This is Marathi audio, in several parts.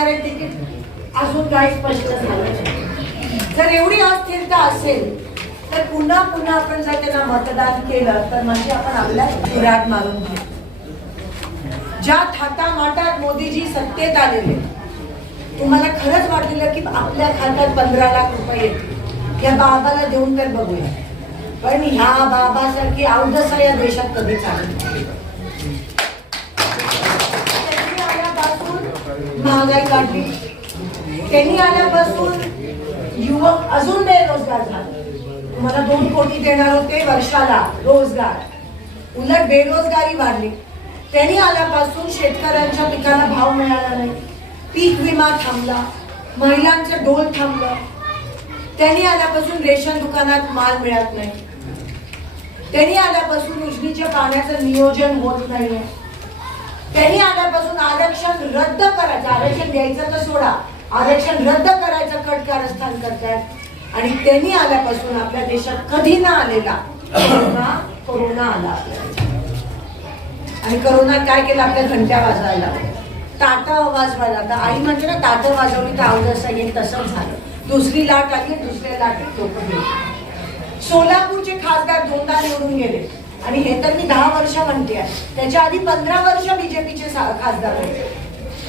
मिळणार आहे तिकीट अजून काही स्पष्ट झालं नाही. जर एवढी अस्थिरता असेल तर पुन्हा पुन्हा आपण जर त्यांना मतदान केलं तर म्हणजे आपण आपल्या उरात मारून घेऊ. ज्या थाटामाटात मोदीजी सत्तेत आलेले, तुम्हाला खरंच वाटलेलं की आपल्या खात्यात 15 लाख रुपये येतील, या बाबाला देऊन तर बघूया. पण ह्या बाबासारखी अवदसा या देशात कधीच आली नाही. त्यांनी आल्यापासून महागाई वाढली, त्यांनी आल्यापासून युवक अजून बेरोजगार झाले. तुम्हाला 2 कोटी देणार होते वर्षाला रोजगार, उलट बेरोजगारी वाढली. त्यांनी आल्यापासून शेतकऱ्यांच्या पिकाला भाव मिळाला नाही, पीक विमा थांबला, महिलांचं डोल थांबलं. त्यांनी आल्यापासून रेशन दुकानात माल मिळत नाही. त्यांनी आल्यापासून उजनीच्या पाण्याचं नियोजन होत नाहीये. त्यांनी आल्यापासून आरक्षण रद्द करायचं, आरक्षण द्यायचं तर सोडा, आरक्षण रद्द करायचं कट कारस्थान करतात. आणि त्यांनी आल्यापासून आपल्या देशात कधी ना आलेला कोरोना आला. आणि कोरोना काय केलं, आपल्या घंट्या वाजवायला, ताटा वाजवायला. आता आई म्हणते ना, ताटं वाजवली तर अवदसा येईल, तसंच झालं. दुसरी लाट आली, दुसऱ्या लाटेत लोक गेले. सोलापूरचे खासदार 2दा निवडून गेले. आणि हे तर मी 10 वर्ष म्हणते, त्याच्या आधी 15 वर्ष बीजेपीचे खासदार होते.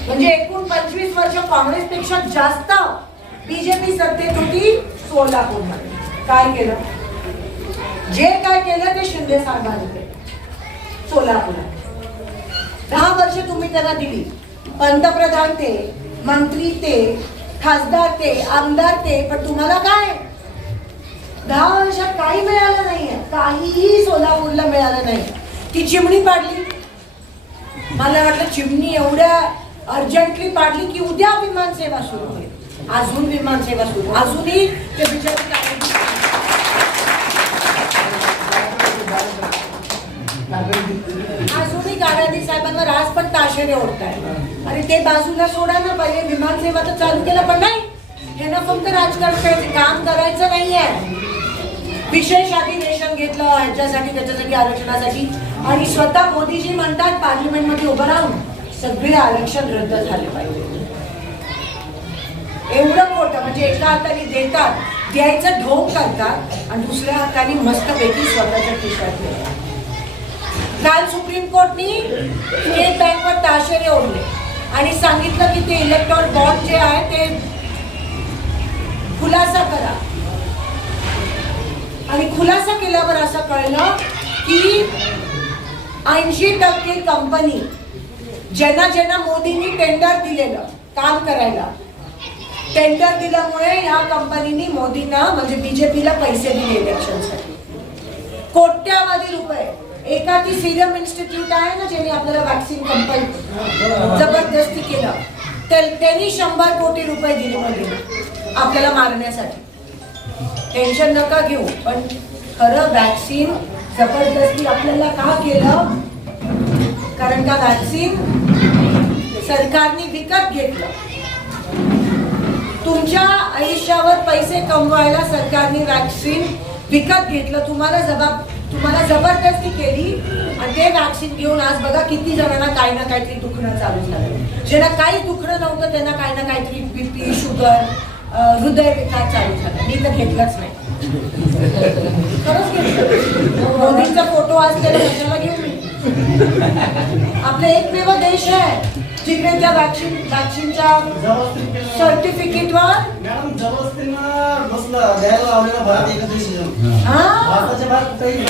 म्हणजे एकूण 25 वर्ष काँग्रेसपेक्षा जास्त बीजेपी सत्तेत होती सोलापूरमध्ये. काय केलं, जे काय केलं ते शिंदे साहेबांनी सोलापुरात. 10 वर्ष तुम्ही त्यांना दिली, पंतप्रधान ते, मंत्री ते, खासदार ते, आमदार ते, पण तुम्हाला काय 10 वर्षात काही मिळालं नाहीये, काहीही सोलापूरला मिळालं नाही. ती चिमणी पाडली. मला वाटलं चिमणी एवढ्या अर्जंटली पाडली की उद्या विमान सेवा सुरू होईल. अजून विमान सेवा सुरू, अजूनही ते बिचारे अजूनही गाडादी साहेबांना राज पण ताशेरे ओढताय. अरे ते बाजूला सोडा ना, पहिले विमान सेवा तर चालू केलं. पण नाही, हे ना फक्त राजकारण करायचं, काम करायचं नाहीये. विशेष अधिवेशन घेतलं ह्याच्यासाठी, त्याच्यासाठी, आरक्षणासाठी. आणि स्वतः मोदीजी म्हणतात पार्लिमेंटमध्ये उभं राहून सगळे आरक्षण रद्द झाले पाहिजे. एवढं मोठं, म्हणजे एका हाताने देतात, द्यायचं ढोंग करतात आणि दुसऱ्या हाताने मस्तपैकी स्वतःच्या खिशात ठेवतात. काल सुप्रीम कोर्टनी स्टेट बँकवर ताशेरे ओढले आणि सांगितलं की ते इलेक्ट्रॉन बॉन्ड जे आहे ते खुलासा करा. आणि खुलासा केल्यावर असं कळलं की 80% कंपनी, ज्यांना ज्यांना मोदींनी टेंडर दिलेलं काम करायला, टेंडर दिल्यामुळे ह्या कंपनीनी मोदींना म्हणजे बीजेपीला पैसे दिले इलेक्शनसाठी, कोट्यावधी रुपये. एका ती सिरम इन्स्टिट्यूट आहे ना, ज्यांनी आपल्याला वॅक्सिन कंपनी जबरदस्ती केलं, त्यांनी 100 कोटी रुपये दिले मोदींना आपल्याला मारण्यासाठी. टेन्शन नका घेऊ, पण खरं वॅक्सिन जबरदस्ती आपल्याला का केलं, कारण का वॅक्सिन सरकारने विकत घेतलं. तुमच्या आयुष्यावर पैसे कमवायला सरकारने वॅक्सिन विकत घेतलं, तुम्हाला जबरदस्ती केली. आणि ते वॅक्सिन घेऊन आज बघा किती जणांना काही ना काहीतरी दुखणं चालू झालं. ज्यांना काही दुखणं नव्हतं त्यांना काही ना काहीतरी बीपी, शुगर, हृदयविकार चालू झाला. मी तर घेतलंच नाही, खरंच घेतलं. मोदींचा फोटो आज त्याला कशाला घेऊ मी. आपला एकमेव देश आहे जिकडे त्या वॅक्सिनच्या सर्टिफिकेटवर मॅडम जबरदस्तीनं बसलं द्यायला लावलेला भारत एकच देश आहे. भारताच्या बाहेर कुठेही